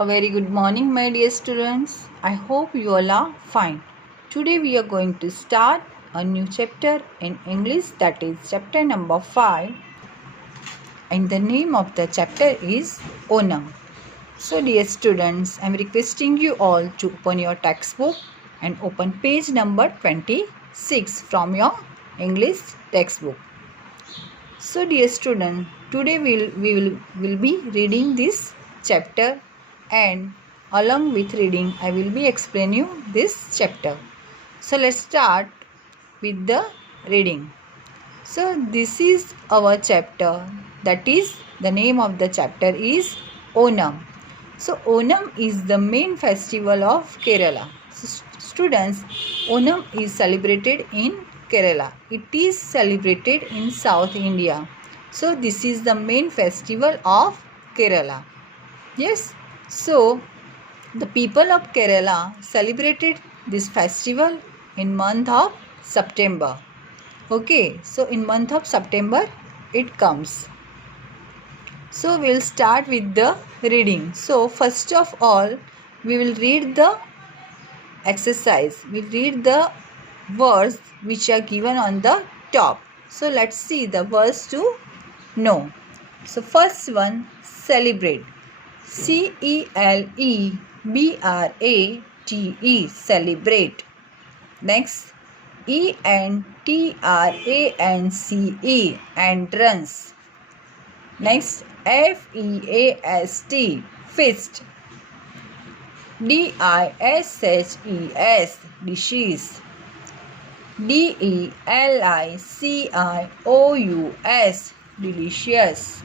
A very good morning, my dear students. I hope you all are fine. Today we are going to start a new chapter in English, that is chapter number 5, and the name of the chapter is Onam. So dear students, I am requesting you all to open your textbook and open page number 26 from your English textbook. So dear student, today we will be reading this chapter, and along with reading I will be explaining you this chapter. So let's start with the reading. So this is our chapter, that is the name of the chapter is Onam. So Onam is the main festival of Kerala. So students, Onam is celebrated in Kerala. It is celebrated in South India. So this is the main festival of Kerala. Yes. So the people of Kerala celebrated this festival in month of September. Okay. So in month of September it comes. So we'll start with the reading. So first of all we will read the exercise. We'll read the words which are given on the top. So let's see the words to know. So first one, celebrate. CELEBRATE, celebrate. Next, ENTRANCE, entrance. Next, FEAST, feast. DISHES, dishes. DELICIOUS, delicious.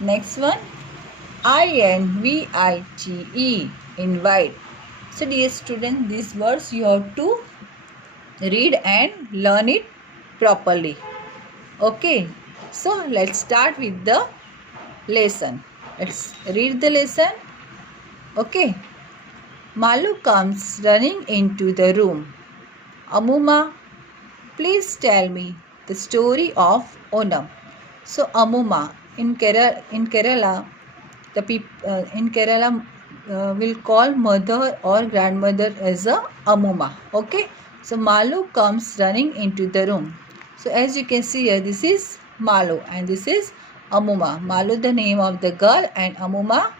Next one, INVITE, invite. So dear students, these words you have to read and learn it properly. Okay, so let's start with the lesson. Let's read the lesson. Okay. Malu comes running into the room. Amuma, please tell me the story of Onam. So Amuma, in Kerala, the people in Kerala will call mother or grandmother as a Amuma. Okay. So Malu comes running into the room. So as you can see here, this is Malu and this is Amuma. Malu the name of the girl and Amuma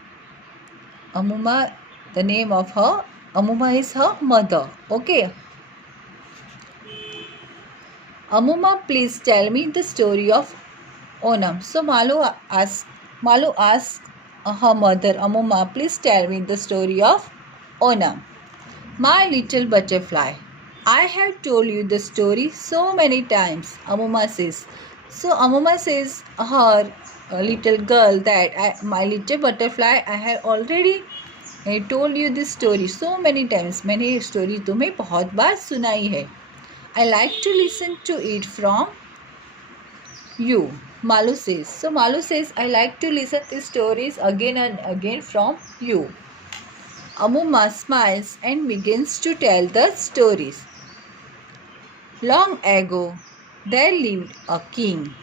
the name of her. Amuma is her mother. Okay. Amuma, please tell me the story of Onam. So Malu asks her mother, Amuma, please tell me the story of Onam. My little butterfly, I have told you the story so many times, Amuma says. So Amuma says her little girl that my little butterfly, I have already told you this story so many times. मैंने story तुम्हें बहुत बार सुनाई है. I like to listen to it from you, Malu says. So Malu says, I like to listen to stories again and again from you. Amuma smiles and begins to tell the stories. Long ago, there lived a king.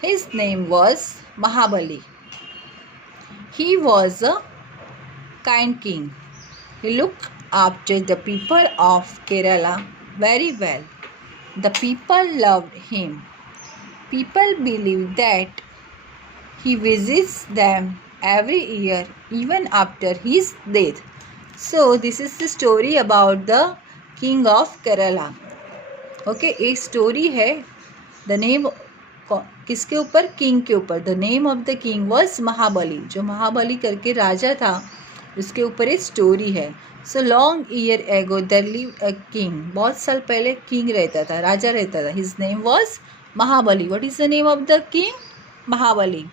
His name was Mahabali. He was a kind king. He looked after the people of Kerala very well. The people loved him. People believe that he visits them every year, even after his death. So this is the story about the king of Kerala. Okay, एक story है. The name किसके ऊपर? King के ऊपर. The name of the king was महाबली. जो महाबली करके राजा था उसके ऊपर एक स्टोरी है. So long year ago there lived a king. बहुत साल पहले किंग रहता था, राजा रहता था. His name was Mahabali. What is the name of the king? Mahabali.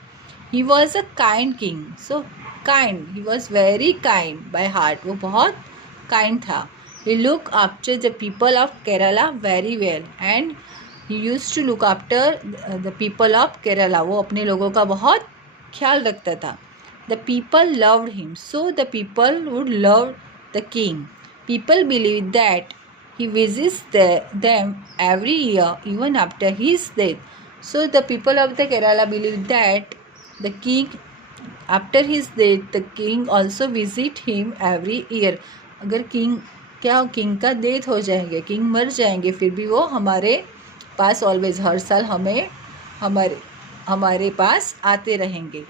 He was a kind king. So kind. He was very kind by heart. वो बहुत kind था. He looked after the people of Kerala very well and he used to look after the people of Kerala. वो अपने लोगों का बहुत ख्याल रखता था. The people loved him. So the people would love the king. People believed that he visits them every year, even after his death. So the people of the Kerala believe that the king after his death the king also visit him every year. अगर king का death हो जाएंगे, king मर जाएंगे, फिर भी वो हमारे पास ऑलवेज, हर साल हमारे पास आते रहेंगे.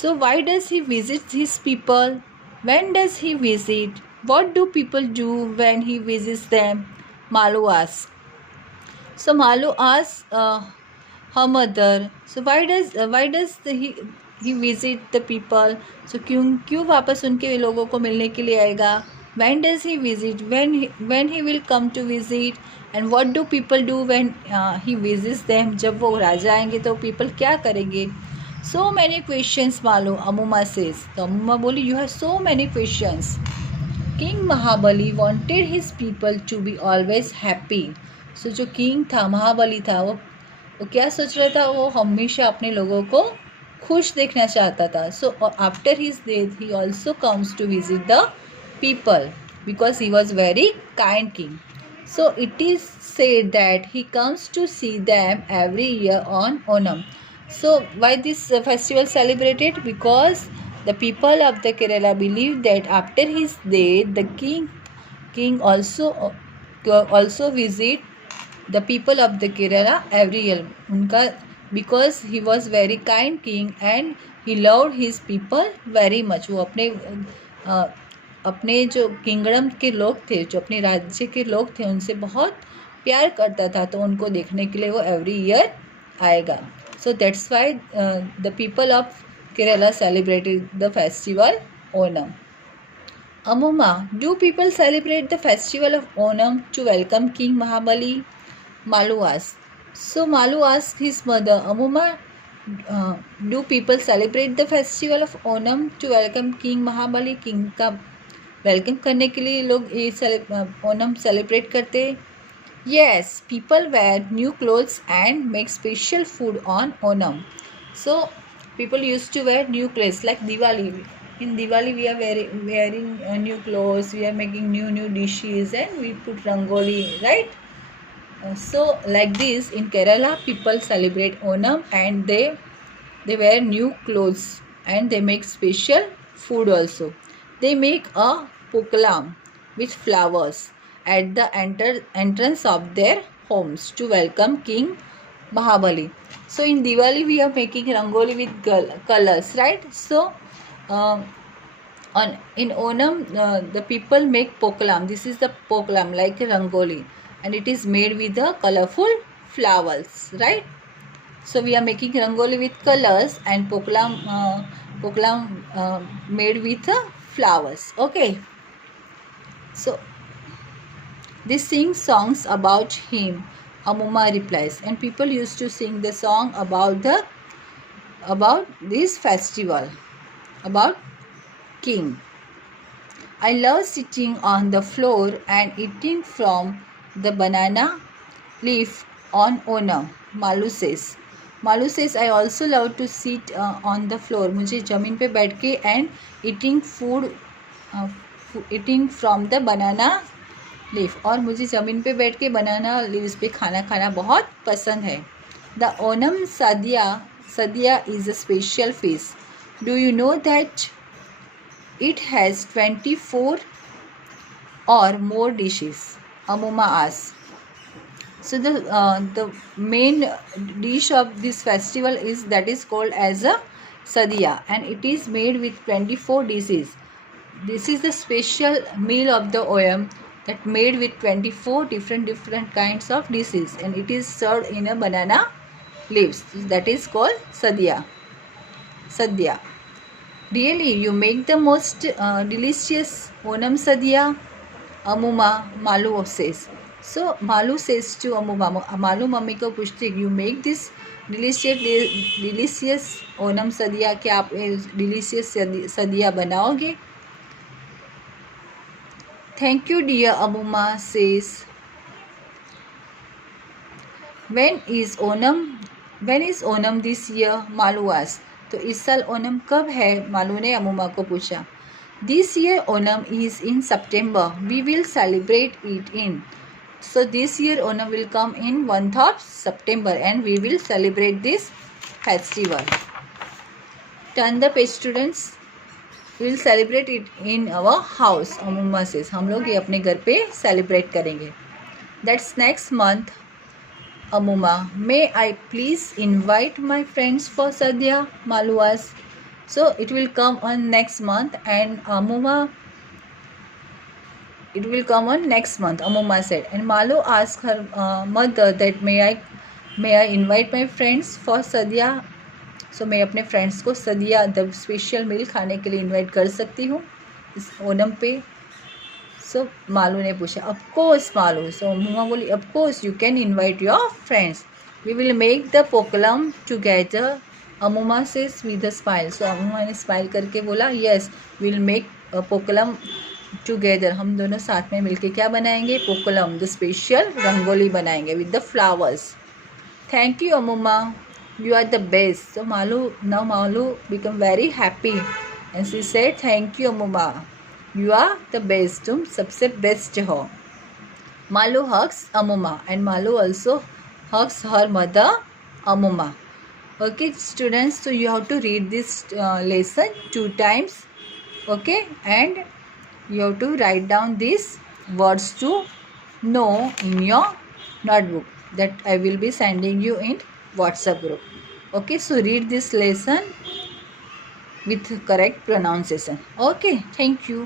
So why does he visit his people? When does he visit? What do people do when he visits them? Malu asked. So Malu asked her mother, so why does he visit the people? So क्यों वापस उनके लोगों को मिलने के लिए आएगा? When does he visit? When he will come to visit? And what do people do when he visits them? जब वो राजा आएंगे तो people क्या करेंगे? So many questions Malu, Amuma says. तो अम्मा बोली, you have so many questions. King Mahabali wanted his people to be always happy. So जो किंग था, महाबली था, वो क्या सोच रहा था? वो हमेशा अपने लोगों को खुश देखना चाहता था. So after his death he also comes to visit the people because he was very kind king. So it is said that he comes to see them every year on Onam. So why this festival celebrated? Because the people of the Kerala believe that after his death the king also visit the people of the Kerala every year. उनका because he was very kind king and he loved his people very much. वो अपने जो kingdom के लोग थे, जो अपने राज्य के लोग थे, उनसे बहुत प्यार करता था. तो उनको देखने के लिए वो एवरी ईयर आएगा. So that's why the people of Kerala celebrated the festival Onam. Amuma, do people celebrate the festival of Onam to welcome King Mahabali? Malu asked. So Malu asked his mother, Amuma, do people celebrate the festival of Onam to welcome King Mahabali? King का welcome करने के लिए लोग ये Onam celebrate करते. Yes, people wear new clothes and make special food on Onam. So people used to wear new clothes like Diwali. In Diwali we are wearing new clothes, we are making new dishes and we put rangoli, right? So like this in Kerala people celebrate Onam and they wear new clothes and they make special food also. They make a pokalam with flowers at the entrance of their homes to welcome King Mahabali. So in Diwali we are making rangoli with colors, right? So in Onam the people make pokalam. This is the pokalam like a rangoli and it is made with the colorful flowers, right? So we are making rangoli with colors and pokalam made with flowers. Okay. So they sing songs about him. Amuma replies, and people used to sing the song about this festival, about king. I love sitting on the floor and eating from the banana leaf on Onam. Malu says. Malu says, I also love to sit on the floor. मुझे ज़मीन पे बैठ के and eating from the banana leaf, और मुझे ज़मीन पे बैठ के बनाना लीव्स पे खाना बहुत पसंद है. The Onam sadya is a special feast. Do you know that it has 24 or more dishes? Ammumma asked. So the main dish of this festival is called as a sadiya and it is made with 24 dishes. This is the special meal of the Onam that made with 24 different kinds of dishes and it is served in a banana leaves. That is called sadya. Really, you make the most delicious Onam sadya? Amuma, Malu says. So Malu says to Amuma, Malu mummy को पूछती, you make this delicious Onam sadya, क्या आप delicious sadya बनाओगे? Thank you dear, Amuma says. When is Onam this year? Malu asked. तो इस साल ओनम कब है? मालू ने अमुमा को पूछा. This year Onam is in September. We will celebrate it in. So this year Onam will come in month of September and we will celebrate this festival. Turn the page, students. We will celebrate it in our house. Amuma says, हम लोग ये अपने घर पे celebrate करेंगे. That's next month. Amuma, may I please invite my friends for Sadhya? Malu asked. So it will come on next month, and Amuma, it will come on next month, Amuma said. And Malu asked her mother that may I invite my friends for Sadhya? So मैं अपने friends को सदिया the special मील खाने के लिए invite कर सकती हूँ इस ओनम पे. सो मालू ने पूछा, of course Malu. So Ammumma बोली, of course you can invite your friends. We will make the pookalam together. Ammumma said with a smile. सो अम्मुमा ने स्माइल करके बोला, यस विल मेक पोकलम टुगेदर. हम दोनों साथ में मिलके क्या बनाएंगे? पोकलम, द स्पेशल रंगोली बनाएंगे with the flowers. Thank you Ammumma, you are the best. So Malu become very happy and she said, thank you Ammuma, you are the best. तुम सबसे best हो. Malu hugs Ammuma and Malu also hugs her mother Ammuma. Okay students, so you have to read this lesson 2 times. Okay, and you have to write down these words to know in your notebook that I will be sending you in WhatsApp group. Okay, so read this lesson with correct pronunciation. Okay, thank you.